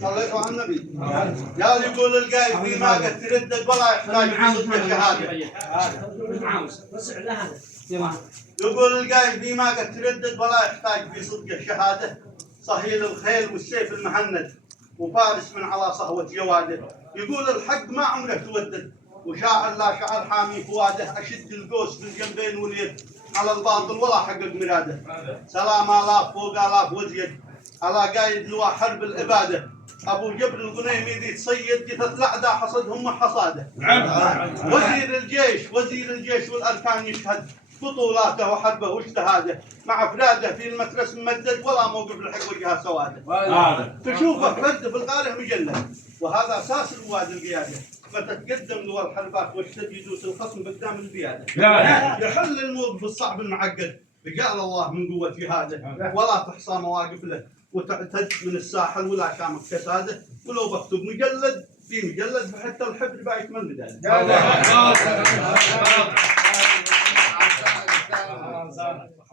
صليتوا على النبي. قال يقول القايد في ما قد تردد ولا يحتاج صدق الشهاده. يقول القايد في ما قد تردد ولا يحتاج في صدق الشهاده. صهيل الخيل والسيف المهند وفارس من على صهوة جواده. يقول الحق ما عمره تودد وشاعر لا شعر حامي فواده. أشد القوس بالجنبين واليد على الباطل ولا حقق مراده. سلام آلاف فوق آلاف وزيد على قايد لواء حرب الإبادة. أبو جبر الغنيمي ذي تصيد جثث الأعداء حصدهم وحصاده. وزير الجيش والأركان يشهد بطولاته وحربه واجتهاده. مع افراده في المترس ممدد ولا موقف الحق وجهه سواده. تشوفه فرد في الغاره مجلد وهذا اساس الواد القياده. فتتقدم له الحربات واشتد يدوس الخصم بقدام البياده. يحل الموقف الصعب المعقد رجال الله من قوه جهاده. ولا تحصى مواقف له وتعتد من الساحل ولا شامك كساده. ولو بكتب مجلد في مجلد فحتى الحبر بايت من بدايه.